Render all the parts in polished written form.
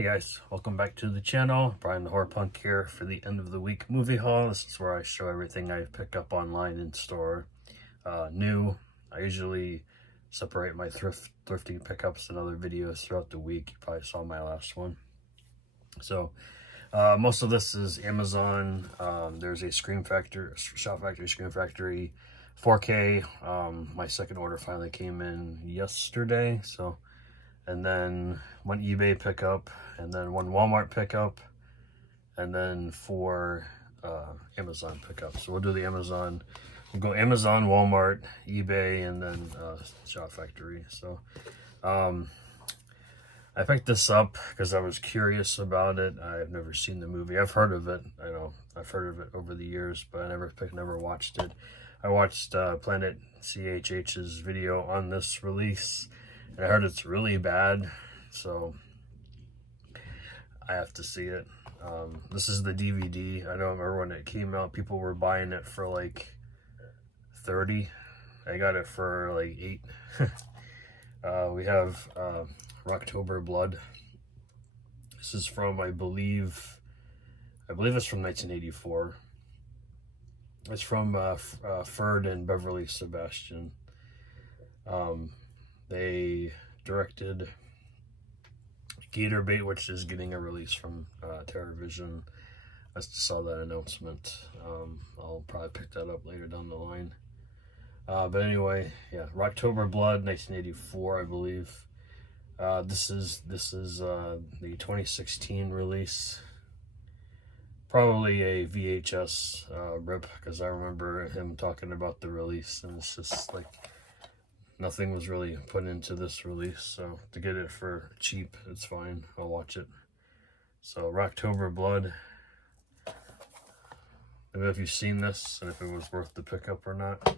Hey guys, welcome back to the channel. Brian the Horror Punk here for the end of the week movie haul. This is where I show everything I pick up online in store. New. I usually separate my thrifting pickups and other videos throughout the week. You probably saw my last one. So most of this is Amazon. There's a Shop Factory Scream Factory 4K. My second order finally came in yesterday, so. And then one eBay pickup, and then one Walmart pickup, and then four Amazon pickups. So we'll do the Amazon. We'll go Amazon, Walmart, eBay, and then Shop Factory. So I picked this up because I was curious about it. I've never seen the movie. I've heard of it. I know I've heard of it over the years, but I never watched it. I watched Planet CHH's video on this release. I heard it's really bad, so I have to see it. This is the DVD. I don't remember when it came out, people were buying it for like 30. I got it for like 8. We have Rocktober Blood. This is from, I believe it's from 1984. It's from Ferd and Beverly Sebastian. They directed Gator Bait, which is getting a release from TerrorVision. I just saw that announcement. I'll probably pick that up later down the line. But anyway, yeah, Rocktober Blood, 1984, I believe. This is the 2016 release. Probably a VHS rip, because I remember him talking about the release, and it's just like nothing was really put into this release, so to get it for cheap, it's fine. I'll watch it. So Rocktober Blood. I don't know if you've seen this and if it was worth the pickup or not.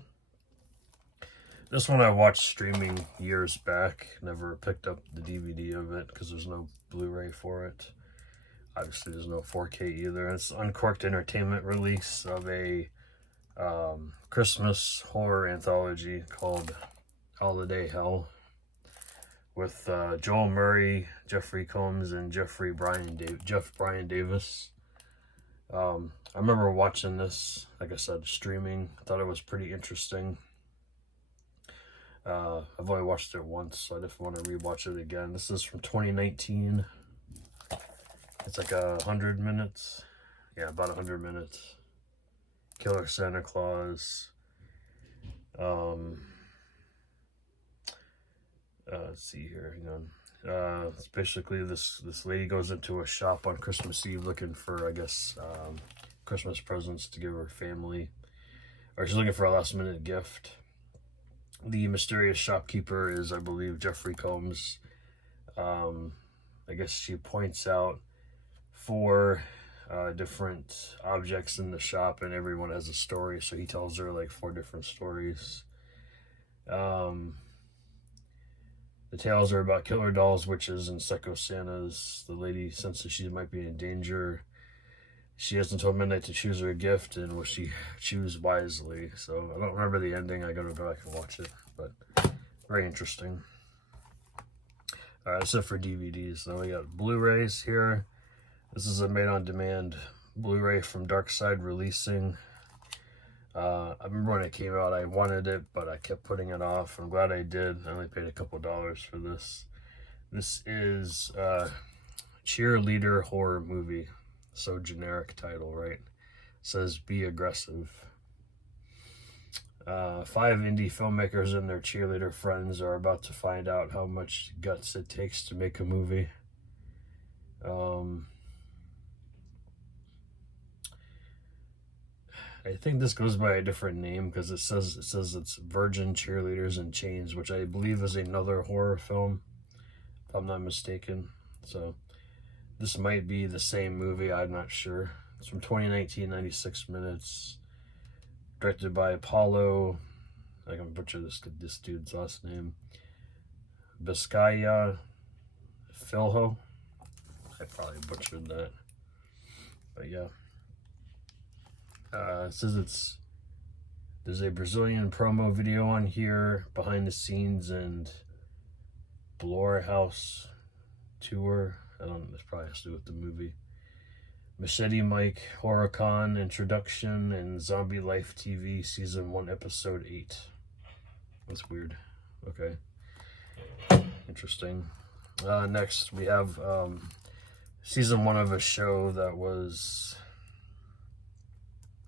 This one I watched streaming years back. Never picked up the DVD of it because there's no Blu-ray for it. Obviously there's no 4K either. It's Uncorked Entertainment release of a Christmas horror anthology called Holiday Hell, with Joel Murray, Jeffrey Combs, and Jeff Brian Davis. I remember watching this, like I said, streaming. I thought it was pretty interesting. I've only watched it once, so I definitely want to rewatch it again. This is from 2019. It's like 100 minutes. Yeah, about 100 minutes. Killer Santa Claus. Let's see here, hang on. It's basically this lady goes into a shop on Christmas Eve looking for, I guess, Christmas presents to give her family. Or she's looking for a last minute gift. The mysterious shopkeeper is, I believe, Jeffrey Combs. I guess she points out 4 different objects in the shop, and everyone has a story, so he tells her like 4 different stories. The tales are about killer dolls, witches, and psycho Santas. The lady senses she might be in danger. She has until midnight to choose her a gift, and will she choose wisely? So I don't remember the ending. I gotta go back and watch it, but very interesting. That's it for DVDs. Then we got Blu-rays here. This is a made-on-demand Blu-ray from Dark Side Releasing. I remember when it came out, I wanted it, but I kept putting it off. I'm glad I did. I only paid a couple dollars for this. This is Cheerleader horror movie. So generic title, right? It says Be Aggressive. 5 indie filmmakers and their cheerleader friends are about to find out how much guts it takes to make a movie. I think this goes by a different name because it says it's Virgin Cheerleaders in Chains, which I believe is another horror film, if I'm not mistaken. So this might be the same movie, I'm not sure. It's from 2019, 96 minutes. Directed by Apollo, I can butcher this dude's last name, Biscaya Filho. I probably butchered that, but yeah. It says there's a Brazilian promo video on here, behind the scenes, and Bloor House tour. I don't know, this probably has to do with the movie. Machete Mike, HorrorCon Introduction, and Zombie Life TV Season 1, Episode 8. That's weird. Okay. Interesting. Next, we have Season 1 of a show that was...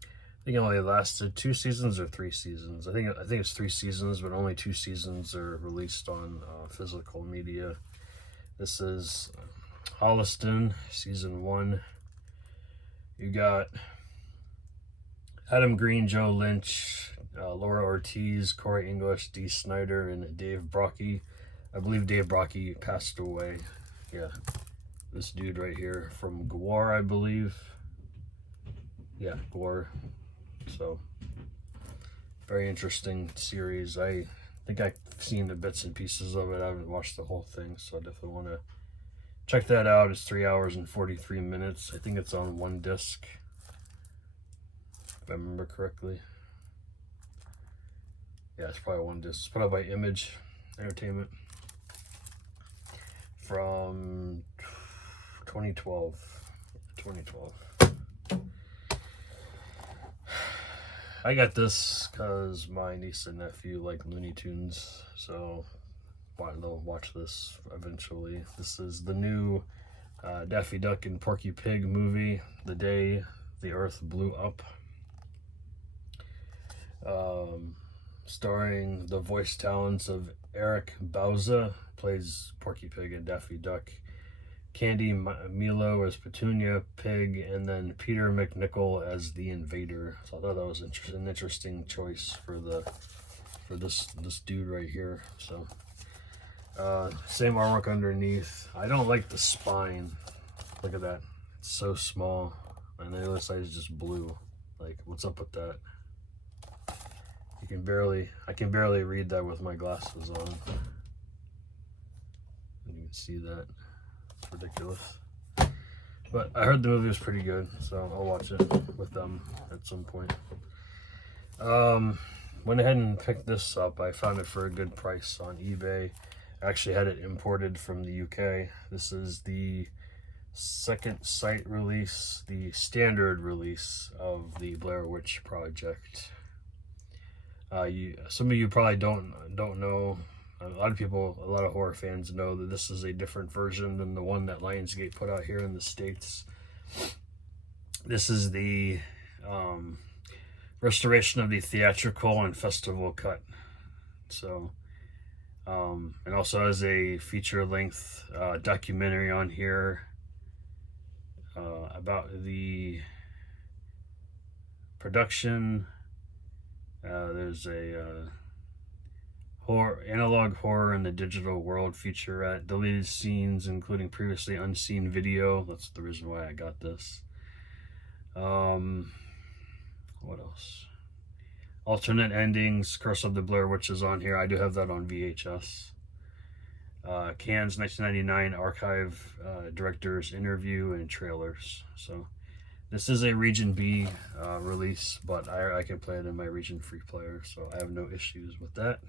I think it only lasted 2 seasons or 3 seasons. I think it's 3 seasons, but only 2 seasons are released on physical media. This is Holliston, Season 1. You got Adam Green, Joe Lynch, Laura Ortiz, Corey English, Dee Snider, and Dave Brocky. I believe Dave Brocky passed away. Yeah, this dude right here from Gwar, I believe. Yeah, Gwar. So, very interesting series. I think I've seen the bits and pieces of it. I haven't watched the whole thing, so I definitely want to check that out. It's 3 hours and 43 minutes. I think it's on 1 disc, if I remember correctly. Yeah, it's probably 1 disc. It's put out by Image Entertainment from 2012. 2012. I got this because my niece and nephew like Looney Tunes, so they'll watch this eventually. This is the new Daffy Duck and Porky Pig movie, The Day the Earth Blew Up. Starring the voice talents of Eric Bauza, plays Porky Pig and Daffy Duck, Candy Milo as Petunia Pig, and then Peter McNichol as the Invader. So I thought that was an interesting choice for this dude right here. So same artwork underneath. I don't like the spine. Look at that. It's so small. And the other side is just blue. Like, what's up with that? I can barely read that with my glasses on. You can see that. It's ridiculous. But I heard the movie was pretty good, so I'll watch it with them at some point. Went ahead and picked this up. I found it for a good price on eBay. I actually had it imported from the UK. This is the second site release, the standard release of the Blair Witch Project. Some of you probably don't know. A lot of horror fans know that this is a different version than the one that Lionsgate put out here in the States. This is the restoration of the theatrical and festival cut. So, and also has a feature-length documentary on here about the production. There's a analog horror in the digital world featurette, deleted scenes including previously unseen video. That's the reason why I got this. What else? Alternate endings, Curse of the Blair Witch is on here. I do have that on VHS. Cannes 1999 archive, director's interview and trailers. So this is a Region B release, but I can play it in my Region Free player, so I have no issues with that.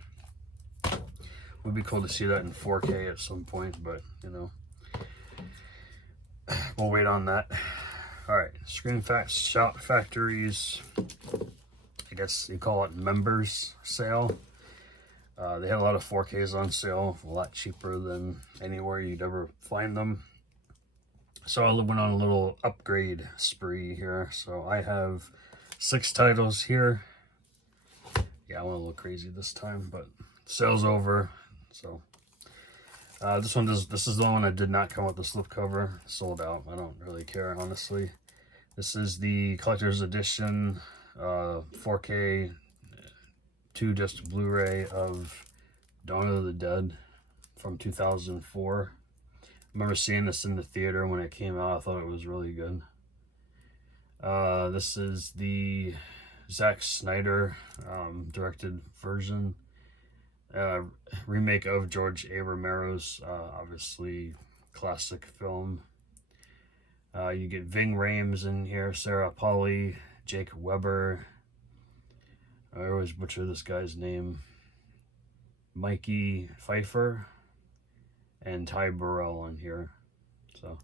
Would be cool to see that in 4K at some point, but you know, we'll wait on that. All right, Screen Shout Factory's, I guess you call it members sale. They had a lot of 4Ks on sale, a lot cheaper than anywhere you'd ever find them. So I went on a little upgrade spree here. So I have 6 titles here. Yeah, I went a little crazy this time, but sale's over. So this is the one that did not come with the slipcover. Sold out. I don't really care, honestly. This is the collector's edition 4K 2-disc Blu-ray of Dawn of the Dead from 2004. I remember seeing this in the theater when it came out. I thought it was really good. This is the Zack Snyder directed version. Remake of George A. Romero's obviously classic film. You get Ving Rhames in here, Sarah Polley, Jake Weber. I always butcher this guy's name. Mikey Pfeiffer and Ty Burrell on here. So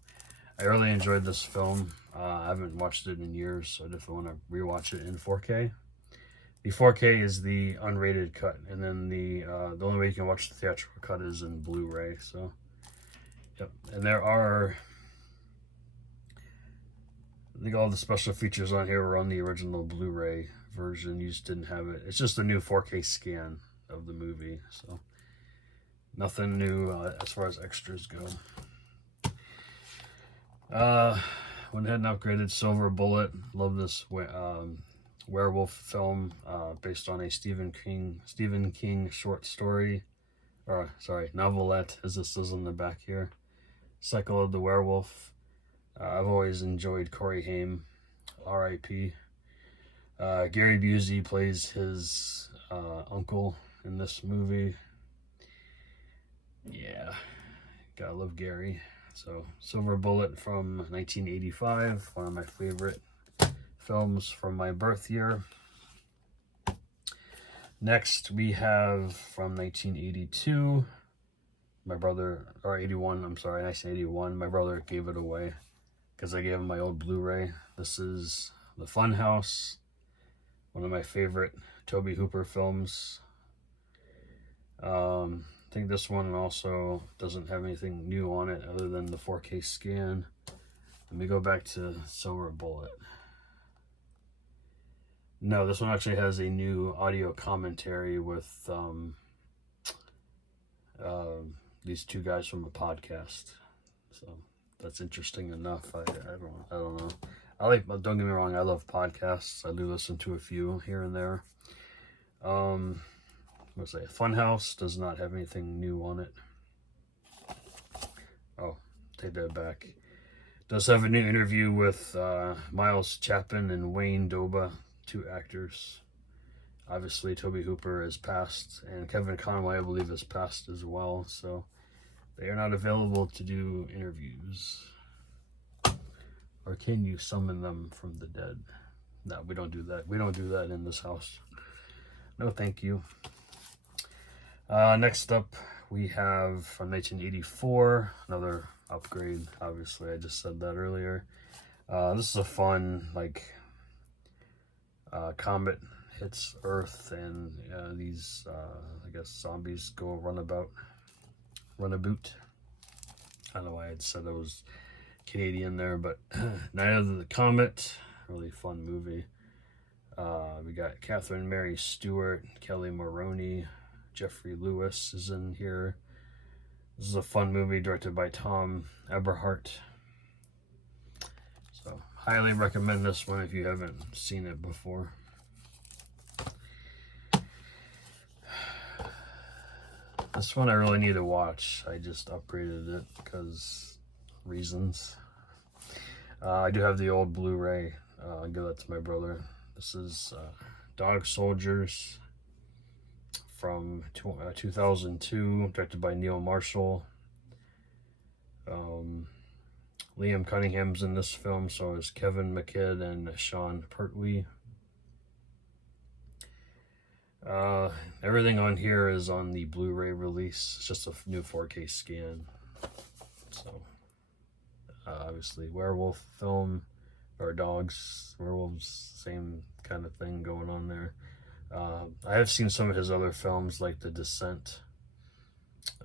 I really enjoyed this film. I haven't watched it in years, so I definitely want to rewatch it in 4K. The 4K is the unrated cut, and then the only way you can watch the theatrical cut is in Blu-ray. So, yep. And there are, I think all the special features on here were on the original Blu-ray version. You just didn't have it. It's just a new 4K scan of the movie. So, nothing new as far as extras go. Went ahead and upgraded Silver Bullet. Love this werewolf film based on a Stephen King short story, or sorry, novelette, as this is on the back here. Cycle of the Werewolf. I've always enjoyed Corey Haim, R.I.P. Gary Busey plays his uncle in this movie. Yeah, gotta love Gary. So, Silver Bullet from 1985, one of my favorite films from my birth year. Next, we have from 1982, my brother, or 81, I'm sorry, 1981, my brother gave it away because I gave him my old Blu-ray. This is The Funhouse, one of my favorite Tobe Hooper films. I think this one also doesn't have anything new on it other than the 4K scan. Let me go back to Silver Bullet. No, this one actually has a new audio commentary with these two guys from a podcast. So that's interesting enough. I don't know. Don't get me wrong, I love podcasts. I do listen to a few here and there. Let's say Funhouse does not have anything new on it. Oh, take that back. Does have a new interview with Miles Chapin and Wayne Doba, 2 actors. Obviously, Tobe Hooper has passed, and Kevin Conway, I believe, has passed as well. So they are not available to do interviews. Or can you summon them from the dead? No, we don't do that. We don't do that in this house. No, thank you. Next up, we have from 1984, another upgrade. Obviously, I just said that earlier. This is a fun, Comet hits Earth, and these, I guess, zombies go run a boot. I don't know why I said I was Canadian there, but Night of the Comet, really fun movie. We got Catherine Mary Stewart, Kelly Maroney, Jeffrey Lewis is in here. This is a fun movie directed by Tom Eberhardt. So, highly recommend this one if you haven't seen it before. This one I really need to watch. I just upgraded it because reasons. I do have the old Blu-ray. I'll give that to my brother. This is Dog Soldiers from 2002, directed by Neil Marshall. Liam Cunningham's in this film, so is Kevin McKidd and Sean Pertwee. Everything on here is on the Blu-ray release. It's just a new 4K scan. So, obviously, werewolf film, or dogs, werewolves, same kind of thing going on there. I have seen some of his other films, like The Descent.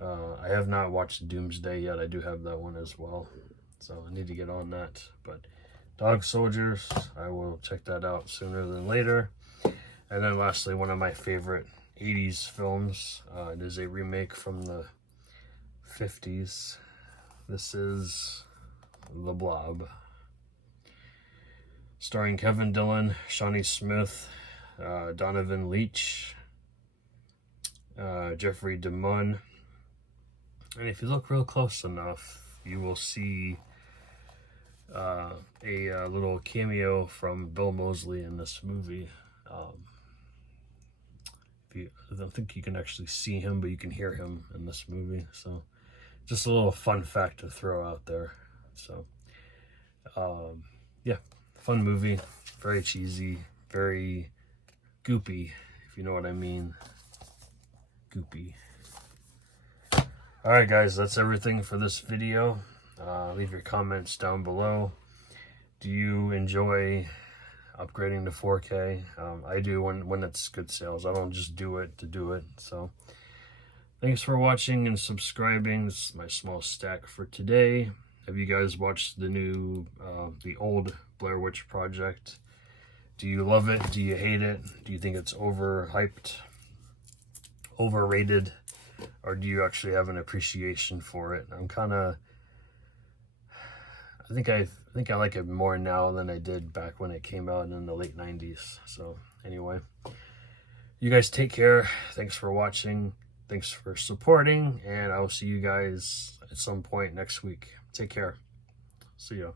I have not watched Doomsday yet. I do have that one as well, so I need to get on that. But Dog Soldiers, I will check that out sooner than later. And then lastly, one of my favorite 80s films. It is a remake from the 50s. This is The Blob, starring Kevin Dillon, Shawnee Smith, Donovan Leitch, Jeffrey DeMunn. And if you look real close enough, you will see a little cameo from Bill Moseley in this movie. I don't think you can actually see him, but you can hear him in this movie. So just a little fun fact to throw out there. So yeah, fun movie, very cheesy, very goopy, if you know what I mean. Goopy. Alright guys, that's everything for this video. Leave your comments down below. Do you enjoy upgrading to 4K? I do when it's good sales. I don't just do it to do it. So thanks for watching and subscribing. This is my small stack for today. Have you guys watched the old Blair Witch Project? Do you love it? Do you hate it? Do you think it's overhyped, overrated, or do you actually have an appreciation for it? I think I like it more now than I did back when it came out in the late 90s. So anyway, you guys take care. Thanks for watching. Thanks for supporting, and I'll see you guys at some point next week. Take care. See ya.